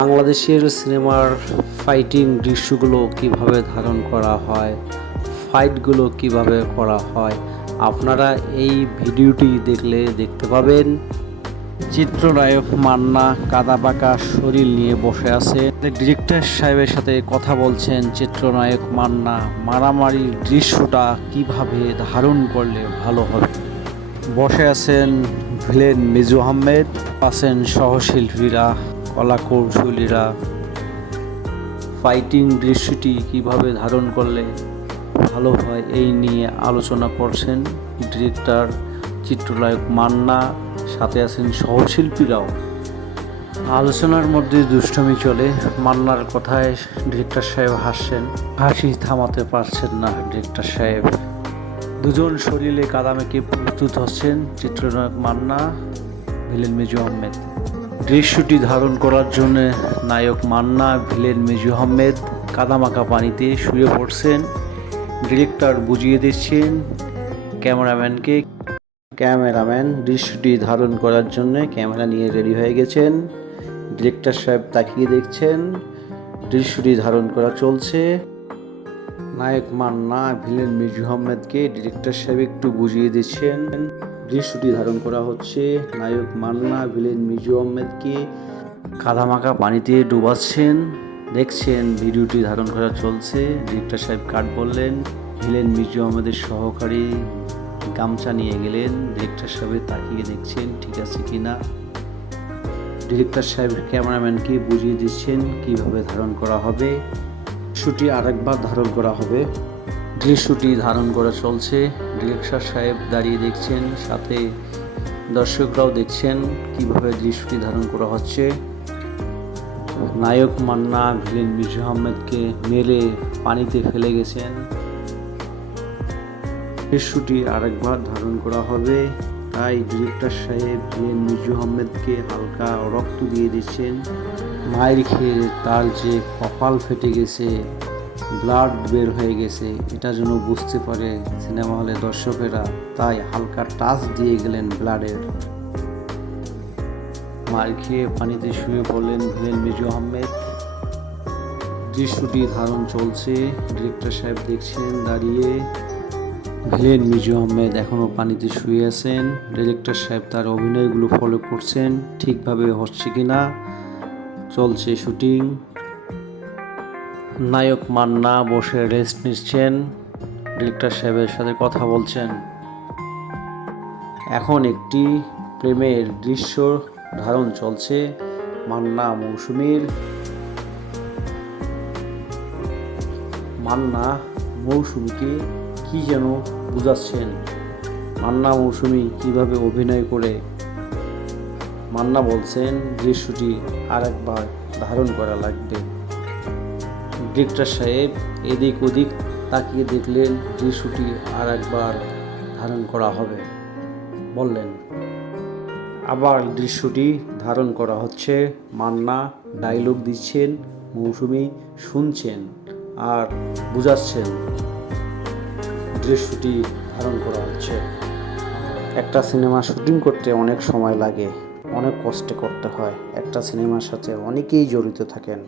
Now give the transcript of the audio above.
বাংলাদেশের সিনেমার ফাইটিং দৃশ্যগুলো কিভাবে ধারণ করা হয়, ফাইটগুলো কিভাবে করা হয়, আপনারা এই ভিডিওটি দেখলে দেখতে পাবেন। চিত্রনায়ক মান্না কাদা পাকা শরীর নিয়ে বসে আছে। ডিরেক্টর সাহেবের সাথে কথা বলছেন চিত্রনায়ক মান্না, মারামারির দৃশ্যটা কিভাবে ধারণ করলে ভালো হবে। বসে আছেন ভিলেন মিজু আহমেদ, আছেন সহশিল্পীরা, কলা কৌশলীরা। ফাইটিং দৃশ্যটি কিভাবে ধারণ করলে ভালো হয় এই নিয়ে আলোচনা করছেন ডিরেক্টর চিত্রনায়ক মান্না, সাথে আছেন সহশিল্পীরাও। আলোচনার মধ্যে দুষ্টমি চলে। মান্নার কথায় ডিরেক্টর সাহেব হাসছেন, হাসি থামাতে পারছেন না ডিরেক্টর সাহেব। দুজন শরীরে কাদা মেখে প্রস্তুত হচ্ছেন চিত্রনায়ক মান্না, ভিলেন মিজু আহমেদ। দৃশ্যটি ধারণ করার জন্য নায়ক মান্না, ভিলেন মিজু আহমেদ কাদামাখা পানিতে শুয়ে পড়ছেন। ডিরেক্টর বুঝিয়ে দিচ্ছেন ক্যামেরাম্যানকে। ক্যামেরাম্যান দৃশ্যটি ধারণ করার জন্য ক্যামেরা নিয়ে রেডি হয়ে গেছেন। ডিরেক্টর সাহেব তাকিয়ে দেখছেন, দৃশ্যটি ধারণ করা চলছে। নায়ক মান্না, ভিলেন মিজু আহমেদকে ডিরেক্টর সাহেব একটু বুঝিয়ে দিচ্ছেন, দৃশ্যটি ধারণ করা হচ্ছে। নায়ক মান্না ভিলেন মিজু আহমেদকে কাদামাখা পানিতে ডুবাচ্ছেন। দেখছেন ভিডিওটি ধারণ করা চলছে। ডিরেক্টর সাহেব কাট বললেন, ভিলেন মিজু আহমেদের সহকারী গামছা নিয়ে গেলেন। ডিরেক্টর সাহেব তাকিয়ে দেখছেন ঠিক আছে কিনা। ডিরেক্টর সাহেব ক্যামেরাম্যানকে বুঝিয়ে দিচ্ছেন কিভাবে ধারণ করা হবে। দৃশ্যটি আরেকবার ধারণ করা হবে। দৃশ্যটি ধারণ করা চলছে। ডিরেক্টর সাহেব দাঁড়িয়ে দেখছেন, সাথে দর্শকরাও দেখছেন কিভাবে দৃশ্যটি ধারণ করা হচ্ছে। নায়ক মান্না ভিলেন মিজু আহমেদকে মেরে পানিতে ফেলে গেছেন। দৃশ্যটি আরেকবার ধারণ করা হবে, তাই ডিরেক্টর সাহেব ভিলেন মিজু আহমেদকে হালকা রক্ত দিয়ে দিচ্ছেন। মায়ের খেয়ে তার যে কপাল ফেটে গেছে, ব্লাড বের হয়ে গেছে, এটা যেন বুঝতে পারে সিনেমা হলে দর্শকেরা, তাই হালকা টাচ দিয়ে গেলেন ব্লাডের। মার খেয়ে পানিতে শুয়ে পড়লেন ভিলেন মিজু আহমেদ। দৃশ্যটি ধারণ চলছে। ডিরেক্টর সাহেব দেখছেন দাঁড়িয়ে, ভিলেন মিজু আহমেদ এখনও পানিতে শুয়ে আছেন। ডিরেক্টর সাহেব তার অভিনয়গুলো ফলো করছেন ঠিকভাবে হচ্ছে কিনা। চলছে শুটিং। নায়ক মান্না বসে রেস্ট নিচ্ছেন, ডিরেক্টর সাহেবের সাথে কথা বলছেন। এখন একটি প্রেমের দৃশ্য ধারণ চলছে মান্না মৌসুমীর। মান্না মৌসুমীকে কি যেন বুঝাচ্ছেন। মান্না মৌসুমী কিভাবে অভিনয় করে। মান্না বলছেন দৃশ্যটি আরেকবার ধারণ করা লাগবে। ডিরেক্টর সাহেব এদিক ওদিক তাকিয়ে দেখলেন, দৃশ্যটি আরেকবার ধারণ করা হবে বললেন। আবার দৃশ্যটি ধারণ করা হচ্ছে। মান্না ডায়লগ দিচ্ছেন, মৌসুমী শুনছেন আর বুঝাচ্ছেন। দৃশ্যটি ধারণ করা হচ্ছে। একটা সিনেমা শুটিং করতে অনেক সময় লাগে, অনেক কষ্ট করতে হয়। একটা সিনেমার সাথে অনেকেই জড়িত থাকেন।